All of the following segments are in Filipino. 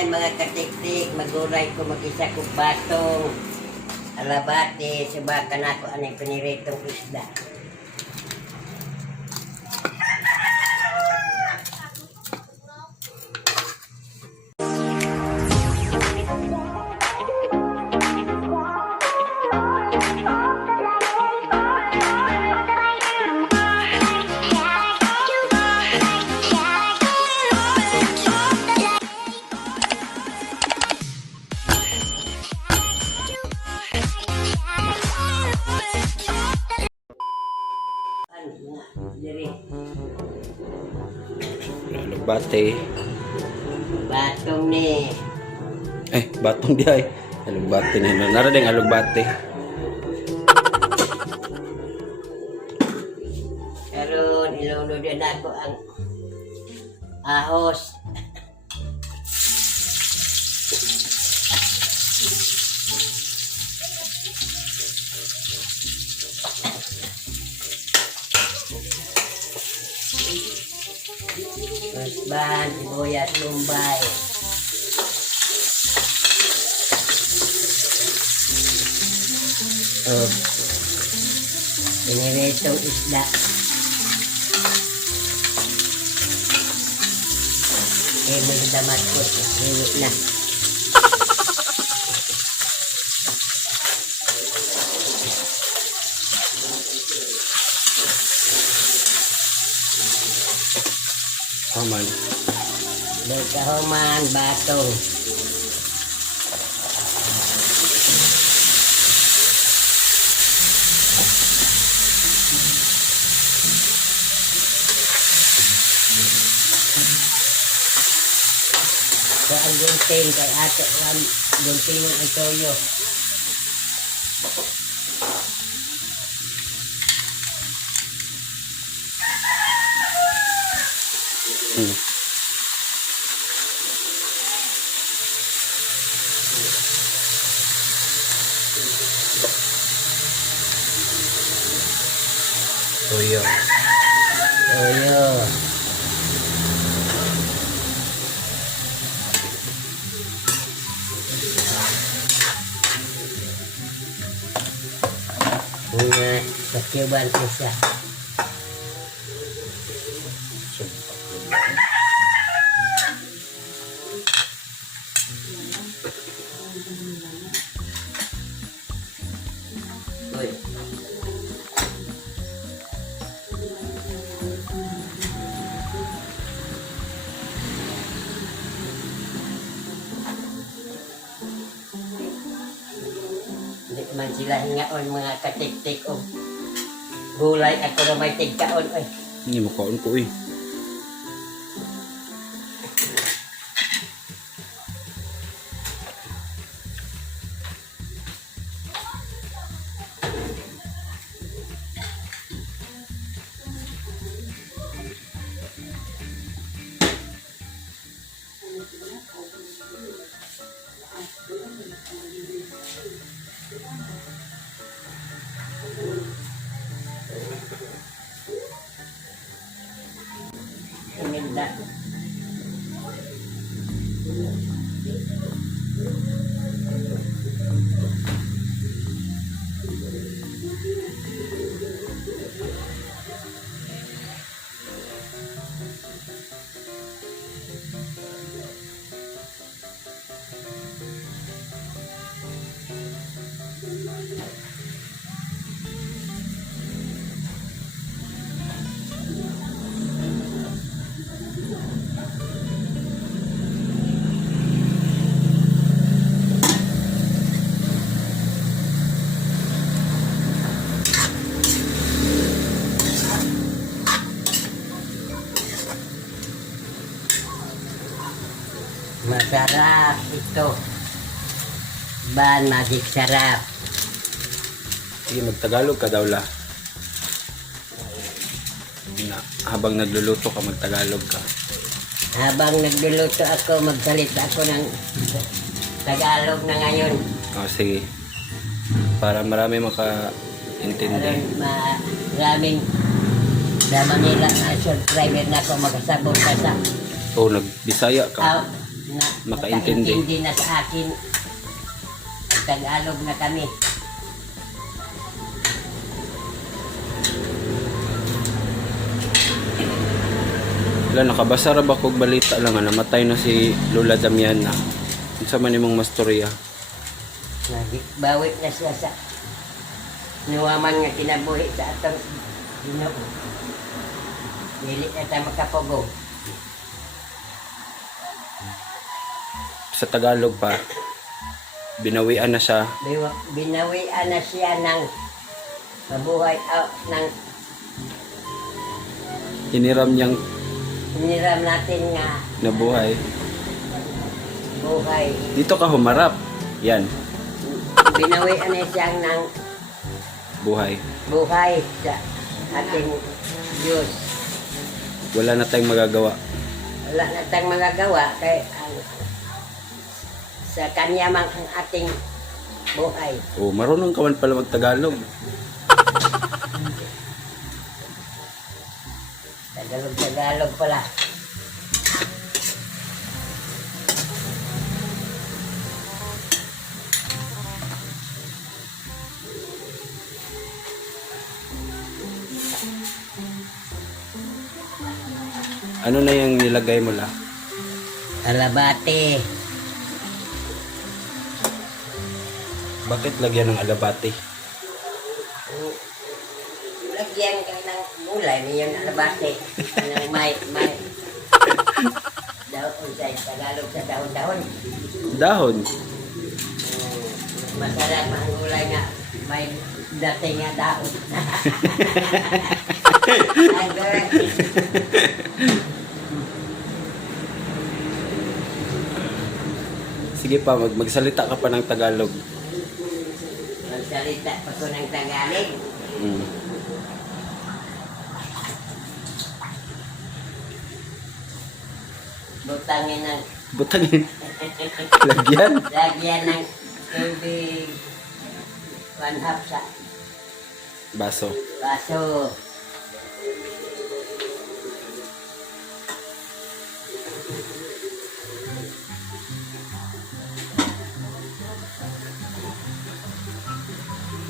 Hi mga katiktik, maguray ko mag-isa ko batong alabati, subakan ako anay piniritong isda. Alugbate. Batong ni. Batong di ay. Alugbate na yun. Nara ding alugbate. Karon iluludan ako ang ahos. Ban, sibuyas, lumbay. Piniritong isda. May damat ko, hiwi na. Aman. Kahuman, batong. So, ang gunting kay ato lang gunting ang toyo. Toyo. Toyo. Bunga sakyuban ko siya. Uy. Hindi man sila hingaon mga katik-tik o gulay ako na may tigkaon. Hindi mo kaon ko eh. Iminda. Masarap ito. Ban, magic sarap. Sige, magtagalog ka daw la. Habang nagluluto ka, magtagalog ka. Habang nagluluto ako, magsalita ako ng Tagalog na ngayon. Sige. Para marami makaintindi. Maraming sa Manila na subscriber na ako makasabot ka sa Nagbisaya ka. Makaintindi. Makaintindi na sa akin. Tagalog na kami. Wala, nakabasa ra ba kog balita lang nga namatay na si Lola Damiana. Unsa man imong mastorya? Bawi na siya sa nuwaman nga kinabuhi sa atong Ginoo. Dili na tayo makapogo. Sa Tagalog pa, binawian na siya. Binawian na siya ng mabuhay ng Hiniram niyang hiniram natin nga nabuhay. buhay. Dito ka humarap. Yan, Binawian na siya ng buhay. buhay sa ating Diyos. Wala na tayong magagawa. Wala na tayong magagawa kay sa kanya man ang ating buhay. Oh, marunong ka man pala mag-Tagalog. Tagalog pala. Ano na yung nilagay mo la? Alabate. Bakit lagyan ng alabate? Lagyan ka ng gulay, niyon alabate. Ng may daon sa Tagalog sa dahon-dahon. Dahon. Masarap ang gulay nga may dating nga daon. Ang gulay. Sige pa, magsalita ka pa ng Tagalog. Magsalita pa ko ng Tagalog. Mm. Butangin ng Butangin. Lagyan. lagyan ng tubig 1/2 sa Baso. baso.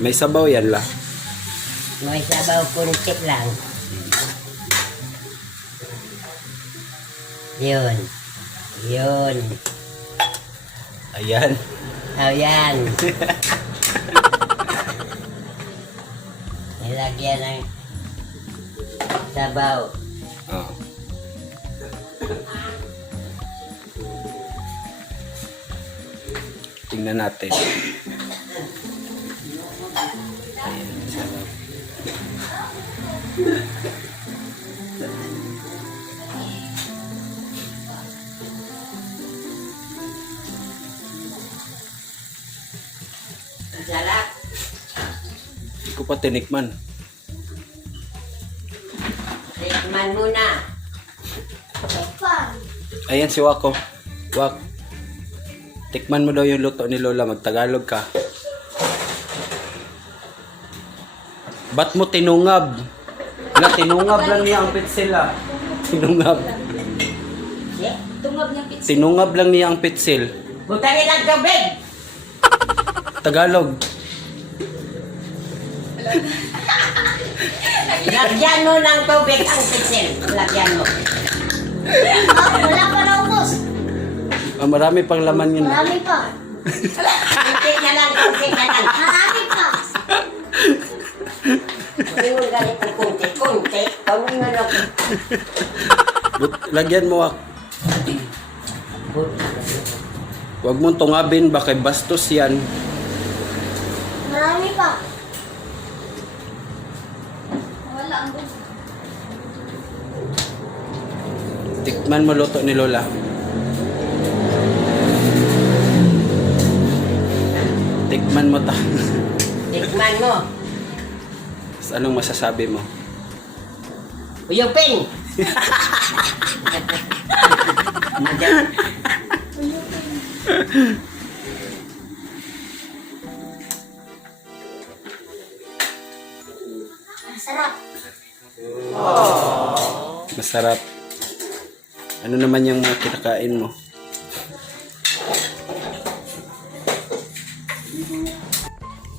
May sabaw yan la. May sabaw kunti lang. Yun. Yun. Ayan. Ayan. Nilagyan ng sabaw. Oh. Tingnan natin. Ayan, sarap. Ang sarap. Hindi ko pa tinikman. Tikman muna. Ayan si Wako. Wak. Tikman mo daw yung luto ni Lola. Magtagalog ka. Ba't mo tinungab? Wala, tinungab lang niya ang pitsil ah. Tinungab. Yeah. Tungab ng pizza. Tinungab lang niya ang pitsil. Butangin ng tubig. Tagalog. Lagyan mo ng tubig ang pisil. Lagyan mo. Wala pa na ubos. Ah, marami pang laman yun. Marami pa. Kunti na lang, kunti na lang. Marami pa. Hindi mo ganit ang kunti. Kunti. Kami nga lang. Lagyan mo Wak. Huwag mong tungabin. Baka bastos yan. Marami pa. Wala ang ubos. Tikman mo luto ni Lola. Tikman mo ta. Tikman mo. Anong masasabi mo? Uyupin. Sarap. Masarap. Ano naman yung mga kinakain mo?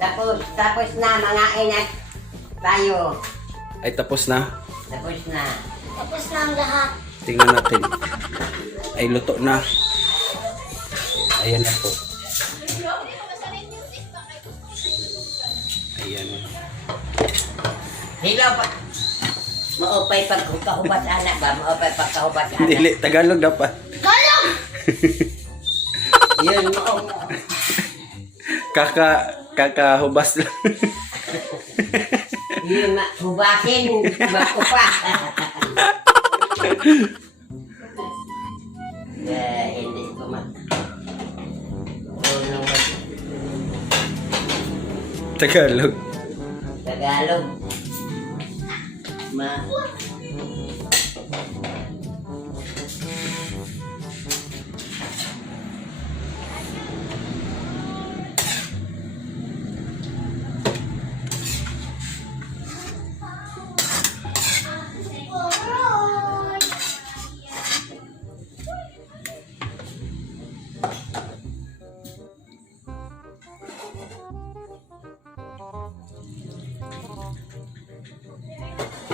Tapos na mga inak tayo. Ay, tapos na. Tapos na. Tapos na ang lahat. Tingnan natin. Ay, luto na. Ayan na po. Ayan. Hilaw pa. Maupay pagkahubas anak ba? Maupay pagkahubas anak. Dili, Tagalog dapat. Galong! Yun mo. Kakahubas lang. Yun hubasin. Bago pa. Hindi ko Tagalog. Tagalog.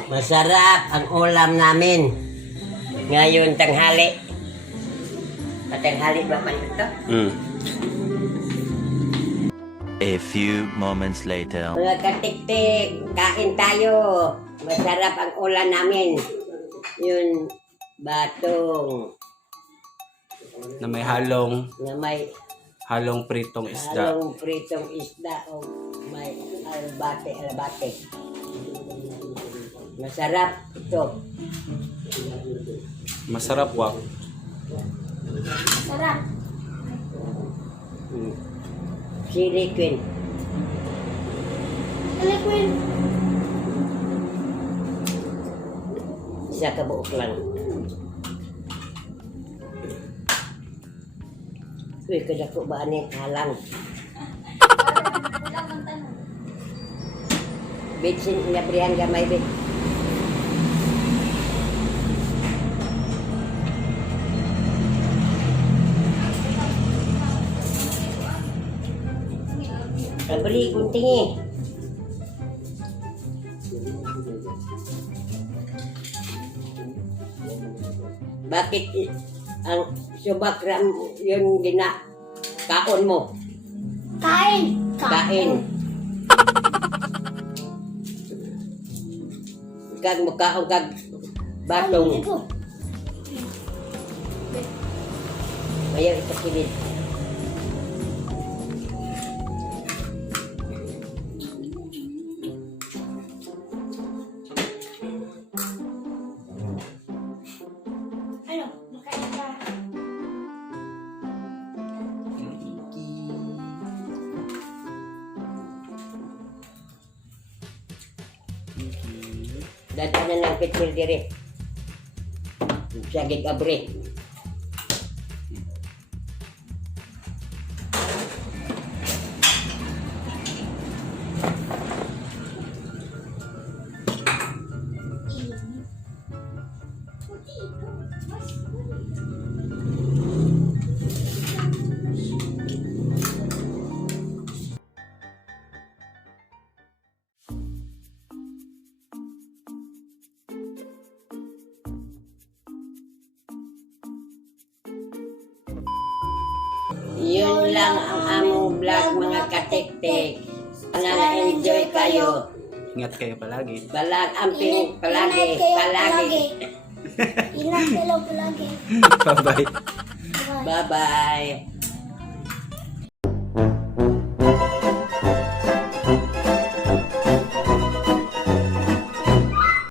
Masarap ang ulam namin. Ngayon tanghali. Tanghali ba man ito? A few moments later. Mga katiktik, kain tayo. Masarap ang ulam namin. Yun, batong. Na may halong Na may pritong isda. halong pritong isda o may alabate. Masarap ito. Masarap, wow. Sarap. Chili queen. Liquid. Isa ka buok lang. Uy, kadako ba ni halang? Wala kang tanong. Bitsin inabrihan gamay bit. Abri kuntingi. Bakit ang subak ram yun kaon mo? Kain. Kain. Kag mukhaon kag batong. Ayaw ito kilid. Ano? Makain ka. Dada na ng pitsil diri. Sagig abre. Yun lang ang among vlog mga katiktik. Na-enjoy kayo. Ingat kayo palagi. Balag amping palagi. Ingat kayo palagi. Bye-bye. Bye. Bye-bye.